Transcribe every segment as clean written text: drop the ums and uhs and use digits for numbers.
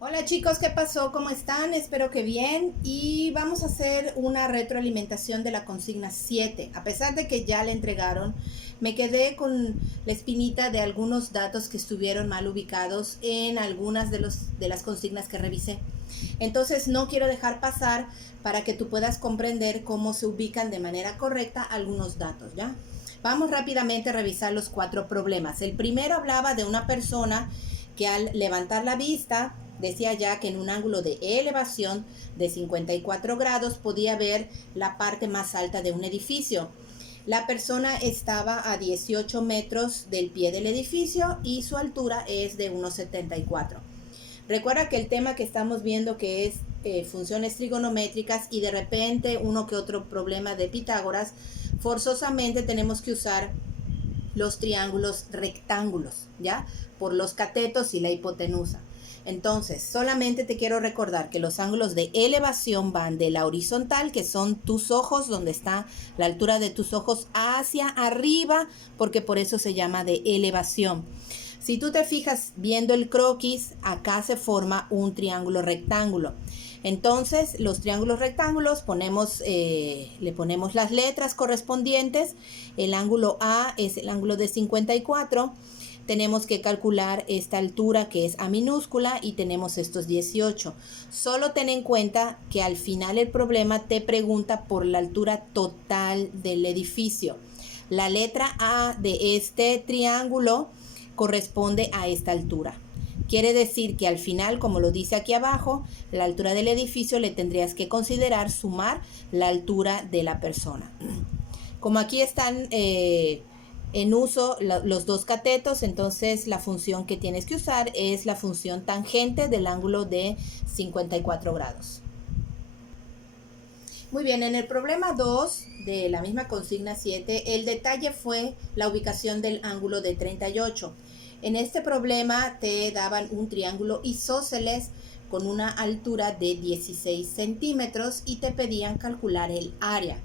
Hola chicos, ¿qué pasó? ¿Cómo están? Espero que bien. Y vamos a hacer una retroalimentación de la consigna 7. A pesar de que ya le entregaron, me quedé con la espinita de algunos datos que estuvieron mal ubicados en algunas de las consignas que revisé. Entonces no quiero dejar pasar para que tú puedas comprender cómo se ubican de manera correcta algunos datos, ¿ya? Vamos rápidamente a revisar los 4 problemas. El primero hablaba de una persona que al levantar la vista decía ya que en un ángulo de elevación de 54 grados podía ver la parte más alta de un edificio. La persona estaba a 18 metros del pie del edificio y su altura es de 1,74. Recuerda que el tema que estamos viendo que es funciones trigonométricas y de repente uno que otro problema de Pitágoras, forzosamente tenemos que usar los triángulos rectángulos, ¿ya? Por los catetos y la hipotenusa. Entonces, solamente te quiero recordar que los ángulos de elevación van de la horizontal, que son tus ojos, donde está la altura de tus ojos, hacia arriba, porque por eso se llama de elevación. Si tú te fijas viendo el croquis, acá se forma un triángulo rectángulo. Entonces, los triángulos rectángulos le ponemos las letras correspondientes. El ángulo A es el ángulo de 54. Tenemos que calcular esta altura que es A minúscula y tenemos estos 18. Solo ten en cuenta que al final el problema te pregunta por la altura total del edificio. La letra A de este triángulo corresponde a esta altura. Quiere decir que al final, como lo dice aquí abajo, la altura del edificio le tendrías que considerar sumar la altura de la persona. Como aquí están en uso los dos catetos, entonces la función que tienes que usar es la función tangente del ángulo de 54 grados. Muy bien, en el problema 2 de la misma consigna 7, el detalle fue la ubicación del ángulo de 38. En este problema te daban un triángulo isósceles con una altura de 16 centímetros y te pedían calcular el área.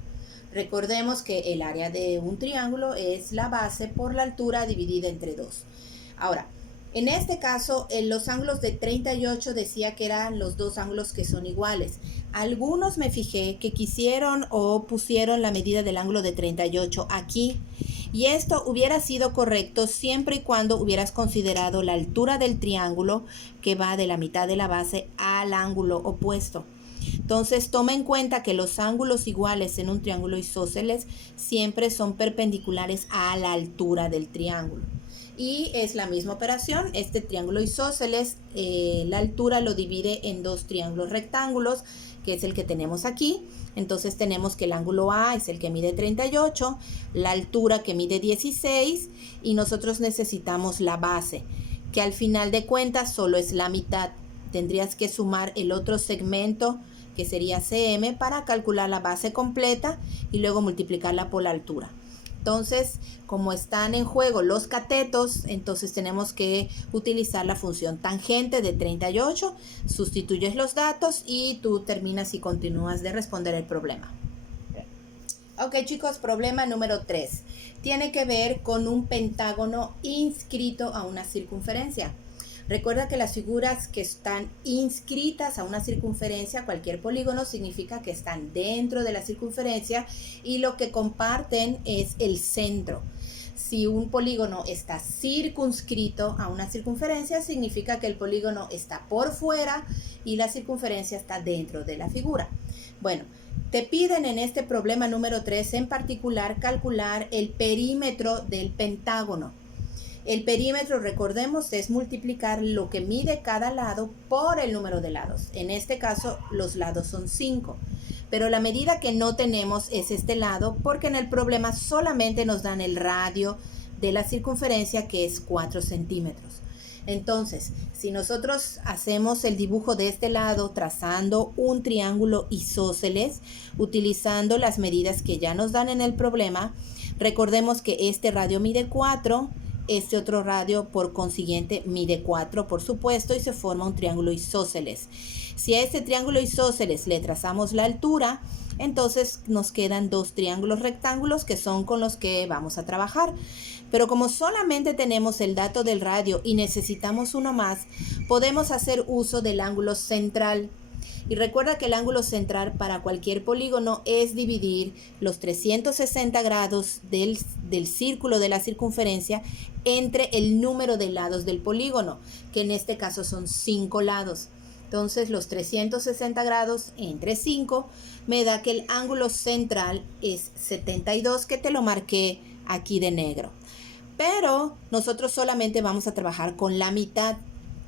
Recordemos que el área de un triángulo es la base por la altura dividida entre 2. Ahora, en este caso, en los ángulos de 38 decía que eran los dos ángulos que son iguales. Algunos me fijé que quisieron o pusieron la medida del ángulo de 38 aquí. Y esto hubiera sido correcto siempre y cuando hubieras considerado la altura del triángulo que va de la mitad de la base al ángulo opuesto. Entonces toma en cuenta que los ángulos iguales en un triángulo isósceles siempre son perpendiculares a la altura del triángulo. Y es la misma operación, este triángulo isósceles, la altura lo divide en dos triángulos rectángulos, que es el que tenemos aquí. Entonces tenemos que el ángulo A es el que mide 38, la altura que mide 16 y nosotros necesitamos la base, que al final de cuentas solo es la mitad. Tendrías que sumar el otro segmento que sería cm para calcular la base completa y luego multiplicarla por la altura. Entonces, como están en juego los catetos, entonces tenemos que utilizar la función tangente de 38, sustituyes los datos y tú terminas y continúas de responder el problema. Ok chicos, problema número 3. Tiene que ver con un pentágono inscrito a una circunferencia. Recuerda que las figuras que están inscritas a una circunferencia, cualquier polígono, significa que están dentro de la circunferencia y lo que comparten es el centro. Si un polígono está circunscrito a una circunferencia, significa que el polígono está por fuera y la circunferencia está dentro de la figura. Bueno, te piden en este problema número 3 en particular calcular el perímetro del pentágono. El perímetro, recordemos, es multiplicar lo que mide cada lado por el número de lados. En este caso, los lados son 5. Pero la medida que no tenemos es este lado porque en el problema solamente nos dan el radio de la circunferencia, que es 4 centímetros. Entonces, si nosotros hacemos el dibujo de este lado trazando un triángulo isósceles, utilizando las medidas que ya nos dan en el problema, recordemos que este radio mide 4, este otro radio por consiguiente mide 4, por supuesto, y se forma un triángulo isósceles. Si a este triángulo isósceles le trazamos la altura, entonces nos quedan dos triángulos rectángulos que son con los que vamos a trabajar. Pero como solamente tenemos el dato del radio y necesitamos uno más, podemos hacer uso del ángulo central. Y recuerda que el ángulo central para cualquier polígono es dividir los 360 grados del círculo de la circunferencia entre el número de lados del polígono, que en este caso son 5 lados. Entonces los 360 grados entre 5 me da que el ángulo central es 72, que te lo marqué aquí de negro. Pero nosotros solamente vamos a trabajar con la mitad.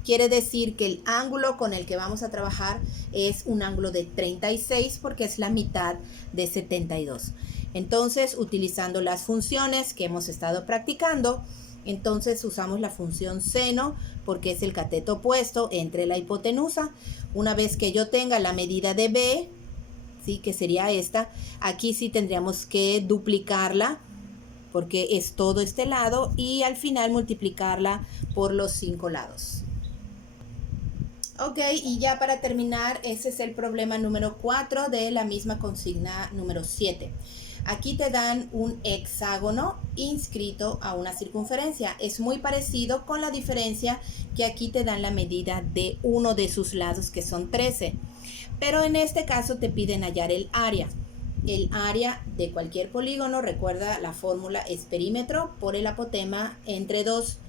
Quiere decir que el ángulo con el que vamos a trabajar es un ángulo de 36 porque es la mitad de 72. Entonces, utilizando las funciones que hemos estado practicando, entonces usamos la función seno porque es el cateto opuesto entre la hipotenusa. Una vez que yo tenga la medida de B, ¿sí?, que sería esta, aquí sí tendríamos que duplicarla porque es todo este lado y al final multiplicarla por los 5 lados. Ok, y ya para terminar, ese es el problema número 4 de la misma consigna número 7. Aquí te dan un hexágono inscrito a una circunferencia. Es muy parecido, con la diferencia que aquí te dan la medida de uno de sus lados, que son 13. Pero en este caso te piden hallar el área. El área de cualquier polígono, recuerda, la fórmula es perímetro por el apotema entre 2.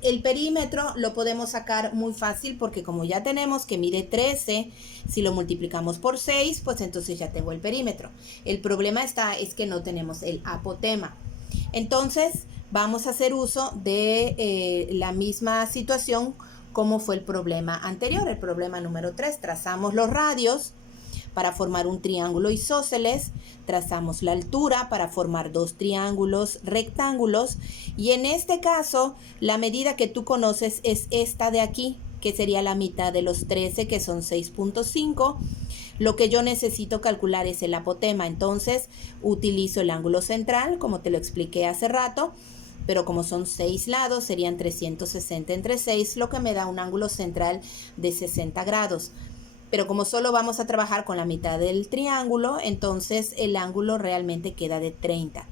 El perímetro lo podemos sacar muy fácil porque como ya tenemos que mide 13, si lo multiplicamos por 6, pues entonces ya tengo el perímetro. El problema es que no tenemos el apotema. Entonces vamos a hacer uso de la misma situación como fue el problema anterior, el problema número 3. Trazamos los radios para formar un triángulo isósceles, trazamos la altura para formar dos triángulos rectángulos y en este caso la medida que tú conoces es esta de aquí, que sería la mitad de los 13, que son 6.5. Lo que yo necesito calcular es el apotema, entonces utilizo el ángulo central como te lo expliqué hace rato, pero como son 6 lados serían 360 entre 6, lo que me da un ángulo central de 60 grados. Pero como solo vamos a trabajar con la mitad del triángulo, entonces el ángulo realmente queda de 30.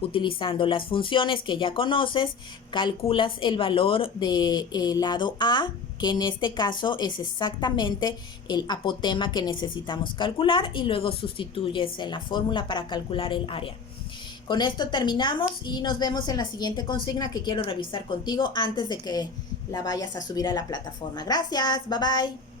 Utilizando las funciones que ya conoces, calculas el valor del lado A, que en este caso es exactamente el apotema que necesitamos calcular, y luego sustituyes en la fórmula para calcular el área. Con esto terminamos y nos vemos en la siguiente consigna que quiero revisar contigo antes de que la vayas a subir a la plataforma. Gracias, bye bye.